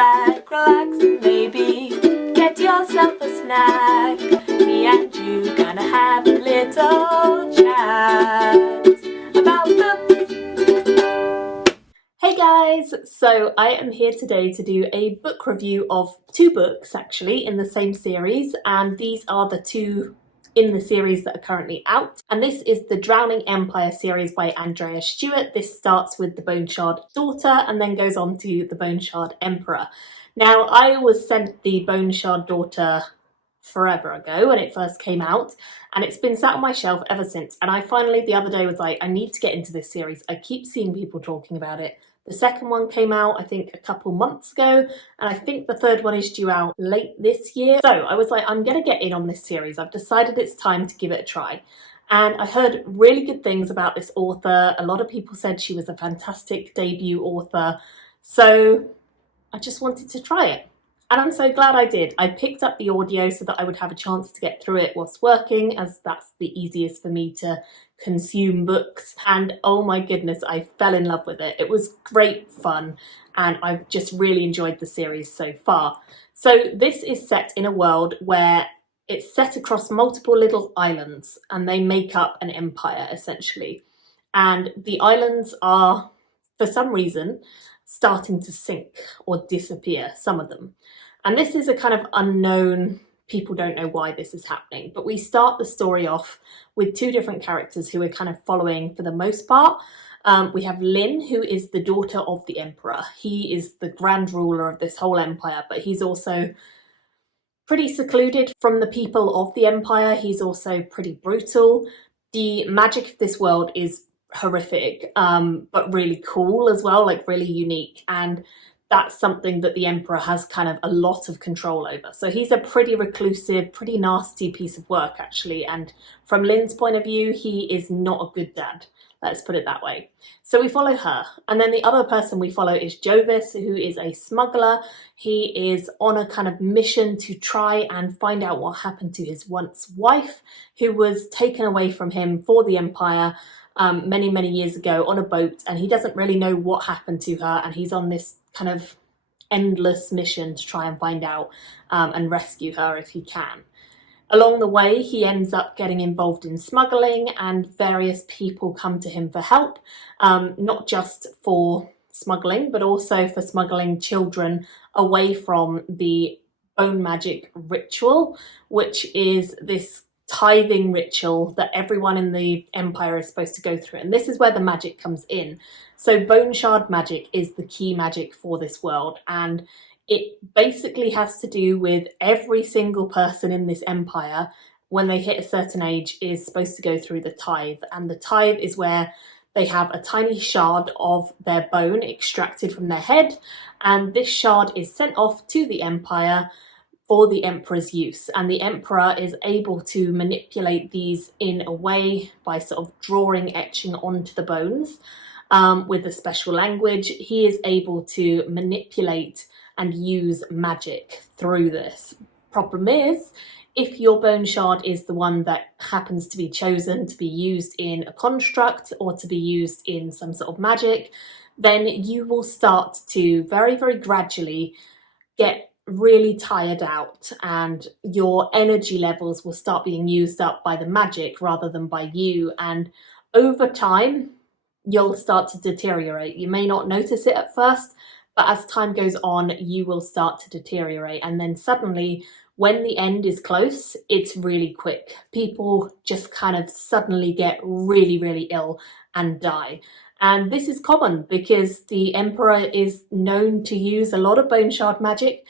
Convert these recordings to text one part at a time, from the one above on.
back, relax, and maybe get yourself a snack. Me and you gonna have a little chat about books. Hey guys, so I am here today to do a book review of two books actually in the same series, and these are the two in the series that are currently out. And this is the Drowning Empire series by Andrea Shmidt. This starts with the Bone Shard Daughter and then goes on to the Bone Shard Emperor. Now, I was sent the Bone Shard Daughter forever ago when it first came out, and it's been sat on my shelf ever since. And I finally the other day was like, I need to get into this series. I keep seeing people talking about it. The second one came out, I think, a couple months ago, and I think the third one is due out late this year. So I was like, I'm gonna get in on this series. I've decided it's time to give it a try. And I heard really good things about this author. A lot of people said she was a fantastic debut author. So I just wanted to try it. And I'm so glad I did. I picked up the audio so that I would have a chance to get through it whilst working, as that's the easiest for me to consume books. And oh my goodness, I fell in love with it. It was great fun, and I've just really enjoyed the series so far. So this is set in a world where it's set across multiple little islands, and they make up an empire essentially. And the islands are, for some reason, starting to sink or disappear, some of them. And this is a kind of unknown, people don't know why this is happening. But we start the story off with two different characters who we're kind of following for the most part. We have Lin, who is the daughter of the emperor. He is the grand ruler of this whole empire, but he's also pretty secluded from the people of the empire. He's also pretty brutal. The magic of this world is horrific, but really cool as well, like really unique. And that's something that the emperor has kind of a lot of control over. So he's a pretty reclusive, pretty nasty piece of work actually. And from Lin's point of view, he is not a good dad. Let's put it that way. So we follow her. And then the other person we follow is Jovis, who is a smuggler. He is on a kind of mission to try and find out what happened to his once wife, who was taken away from him for the empire many years ago on a boat, and he doesn't really know what happened to her, and he's on this kind of endless mission to try and find out and rescue her if he can. Along the way, he ends up getting involved in smuggling, and various people come to him for help, not just for smuggling, but also for smuggling children away from the bone magic ritual, which is this tithing ritual that everyone in the empire is supposed to go through. And this is where the magic comes in. So bone shard magic is the key magic for this world, and it basically has to do with every single person in this empire, when they hit a certain age, is supposed to go through the tithe. And the tithe is where they have a tiny shard of their bone extracted from their head, and this shard is sent off to the empire for the emperor's use. And the emperor is able to manipulate these in a way by sort of drawing, etching onto the bones with a special language. He is able to manipulate and use magic through this. Problem is, if your bone shard is the one that happens to be chosen to be used in a construct or to be used in some sort of magic, then you will start to very gradually get really tired out, and your energy levels will start being used up by the magic rather than by you. And over time, you'll start to deteriorate. You may not notice it at first, but as time goes on, you will start to deteriorate. And then suddenly, when the end is close, it's really quick. People just kind of suddenly get really ill and die. And this is common because the emperor is known to use a lot of bone shard magic.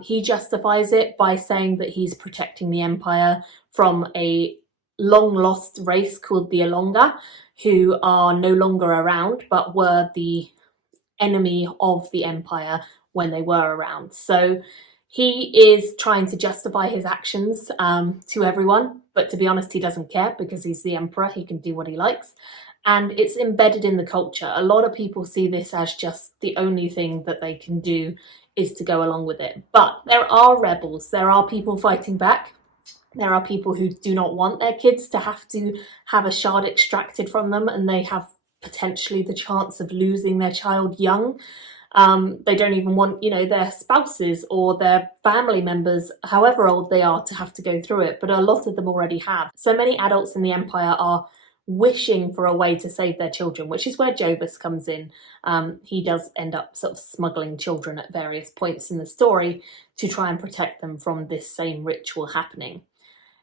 He justifies it by saying that he's protecting the empire from a long lost race called the Alonga, who are no longer around but were the enemy of the empire when they were around. So he is trying to justify his actions to everyone, but to be honest, he doesn't care because he's the emperor. He can do what he likes. And it's embedded in the culture. A lot of people see this as just the only thing that they can do is to go along with it. But there are rebels. There are people fighting back. There are people who do not want their kids to have a shard extracted from them, and they have potentially the chance of losing their child young. They don't even want, their spouses or their family members, however old they are, to have to go through it, but a lot of them already have. So many adults in the Empire are wishing for a way to save their children, which is where Jovis comes in. He does end up sort of smuggling children at various points in the story to try and protect them from this same ritual happening.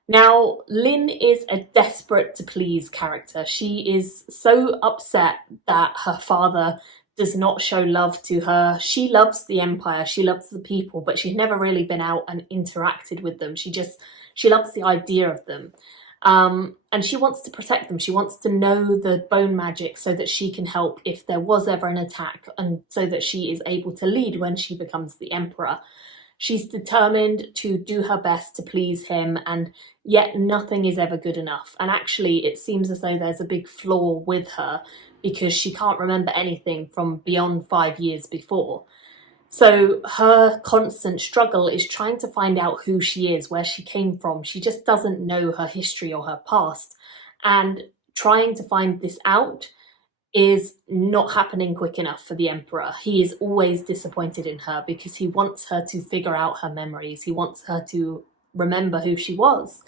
Now, Lynn is a desperate to please character. She is so upset that her father does not show love to her. She loves the Empire, she loves the people, but she's never really been out and interacted with them. She loves the idea of them. And she wants to protect them. She wants to know the bone magic so that she can help if there was ever an attack, and so that she is able to lead when she becomes the Emperor. She's determined to do her best to please him, and yet nothing is ever good enough. And actually, it seems as though there's a big flaw with her, because she can't remember anything from beyond 5 years before. So her constant struggle is trying to find out who she is, where she came from. She just doesn't know her history or her past. And trying to find this out is not happening quick enough for the Emperor. He is always disappointed in her because he wants her to figure out her memories. He wants her to remember who she was,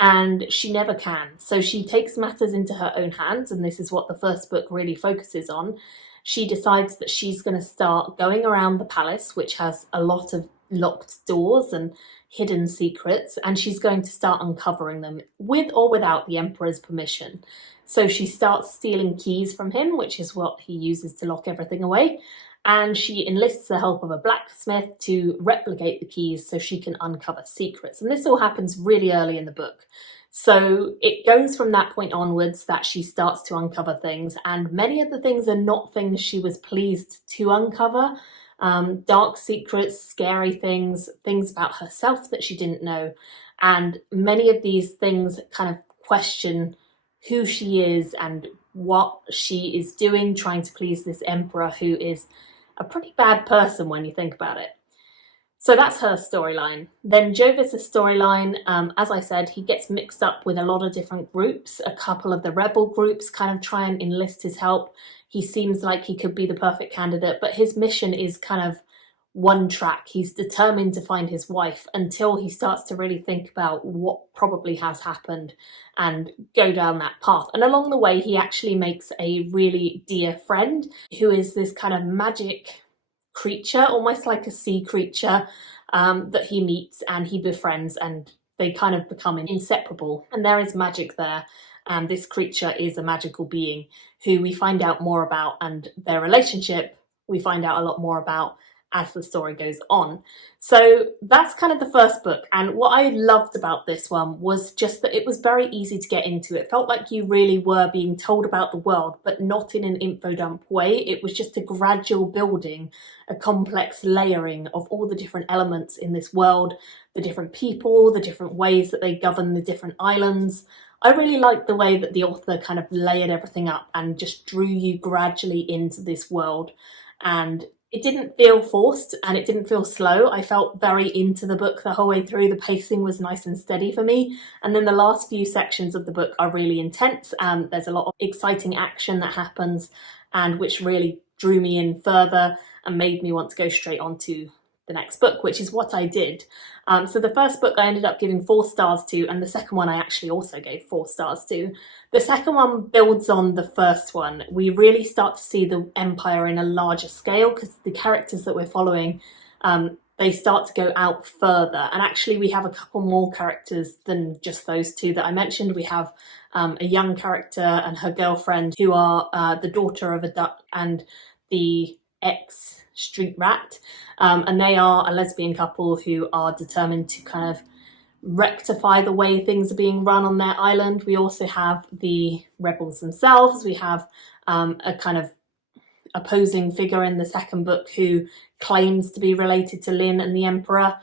and she never can. So she takes matters into her own hands, and this is what the first book really focuses on. She decides that she's going to start going around the palace, which has a lot of locked doors and hidden secrets, and she's going to start uncovering them with or without the Emperor's permission. So she starts stealing keys from him, which is what he uses to lock everything away, and she enlists the help of a blacksmith to replicate the keys so she can uncover secrets. And this all happens really early in the book. So it goes from that point onwards that she starts to uncover things, and many of the things are not things she was pleased to uncover. Dark secrets, scary things, things about herself that she didn't know. And many of these things kind of question who she is and what she is doing, trying to please this Emperor who is a pretty bad person when you think about it. So that's her storyline. Then Jovis' storyline, as I said, he gets mixed up with a lot of different groups. A couple of the rebel groups kind of try and enlist his help. He seems like he could be the perfect candidate, but his mission is kind of one track. He's determined to find his wife until he starts to really think about what probably has happened and go down that path. And along the way, he actually makes a really dear friend who is this kind of magic creature, almost like a sea creature, that he meets and he befriends, and they kind of become inseparable. And there is magic there, and this creature is a magical being who we find out more about, and their relationship we find out a lot more about as the story goes on. So that's kind of the first book, and what I loved about this one was just that it was very easy to get into. It felt like you really were being told about the world, but not in an info dump way. It was just a gradual building, a complex layering of all the different elements in this world, the different people, the different ways that they govern the different islands. I really liked the way that the author kind of layered everything up and just drew you gradually into this world. And it didn't feel forced and it didn't feel slow. I felt very into the book the whole way through. The pacing was nice and steady for me. And then the last few sections of the book are really intense. There's a lot of exciting action that happens, and which really drew me in further and made me want to go straight on to the next book, which is what I did. So the first book I ended up giving 4 stars to, and the second one I actually also gave 4 stars to. The second one builds on the first one. We really start to see the Empire in a larger scale because the characters that we're following, they start to go out further. And actually we have a couple more characters than just those 2 that I mentioned. We have a young character and her girlfriend who are the daughter of a duck and the ex-street rat. And they are a lesbian couple who are determined to kind of rectify the way things are being run on their island. We also have the rebels themselves. We have a kind of opposing figure in the second book who claims to be related to Lynn and the Emperor,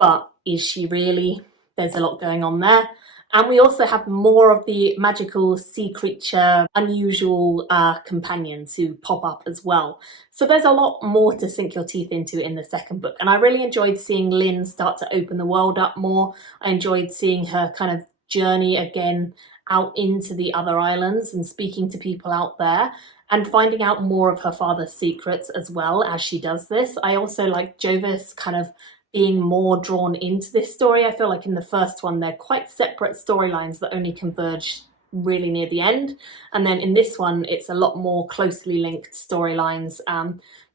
but is she really? There's a lot going on there. And we also have more of the magical sea creature, unusual companions who pop up as well. So there's a lot more to sink your teeth into in the second book. And I really enjoyed seeing Lynn start to open the world up more. I enjoyed seeing her kind of journey again out into the other islands and speaking to people out there. and finding out more of her father's secrets as well as she does this. I also like Jovis kind of being more drawn into this story. I feel like in the first one they're quite separate storylines that only converge really near the end, and then in this one it's a lot more closely linked storylines.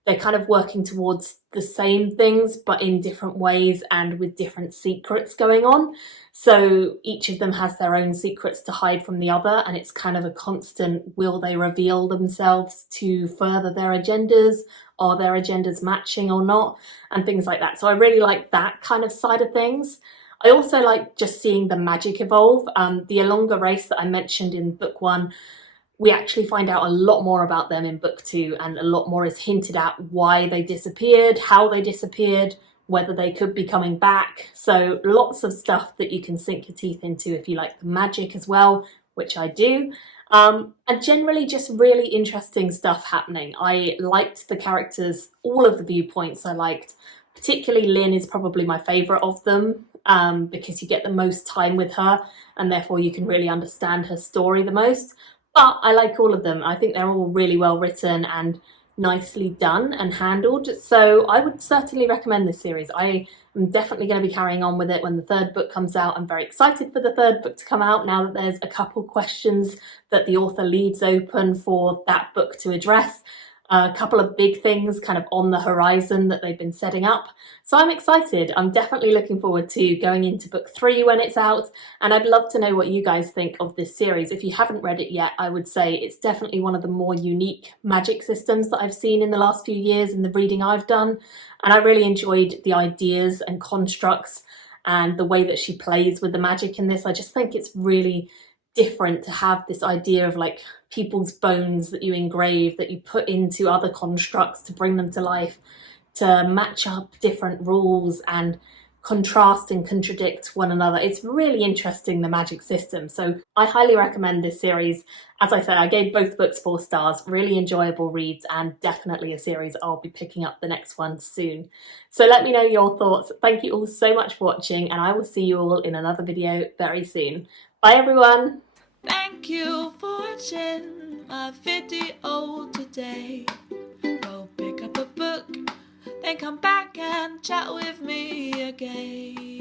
They're kind of working towards the same things but in different ways and with different secrets going on. So each of them has their own secrets to hide from the other, and it's kind of a constant, will they reveal themselves to further their agendas? Are their agendas matching or not? And things like that. So I really like that kind of side of things. I also like just seeing the magic evolve. The Ilonga race that I mentioned in book 1, we actually find out a lot more about them in book 2, and a lot more is hinted at why they disappeared, how they disappeared, whether they could be coming back. So lots of stuff that you can sink your teeth into if you like the magic as well, which I do. And generally just really interesting stuff happening. I liked the characters, all of the viewpoints I liked. Particularly Lynn is probably my favourite of them, because you get the most time with her and therefore you can really understand her story the most. But I like all of them. I think they're all really well written and nicely done and handled. So I would certainly recommend this series. I am definitely going to be carrying on with it when the 3rd book comes out. I'm very excited for the 3rd book to come out now that there's a couple questions that the author leaves open for that book to address. A couple of big things kind of on the horizon that they've been setting up. So I'm excited. I'm definitely looking forward to going into book 3 when it's out, and I'd love to know what you guys think of this series. If you haven't read it yet, I would say it's definitely one of the more unique magic systems that I've seen in the last few years in the reading I've done, and I really enjoyed the ideas and constructs and the way that she plays with the magic in this. I just think it's really different to have this idea of like people's bones that you engrave, that you put into other constructs to bring them to life, to match up different rules and contrast and contradict one another. It's really interesting, the magic system. So I highly recommend this series. As I said, I gave both books 4 stars, really enjoyable reads, and definitely a series I'll be picking up the next one soon. So let me know your thoughts. Thank you all so much for watching, and I will see you all in another video very soon. Bye everyone! Thank you for watching my video today. Go pick up a book, then come back and chat with me again.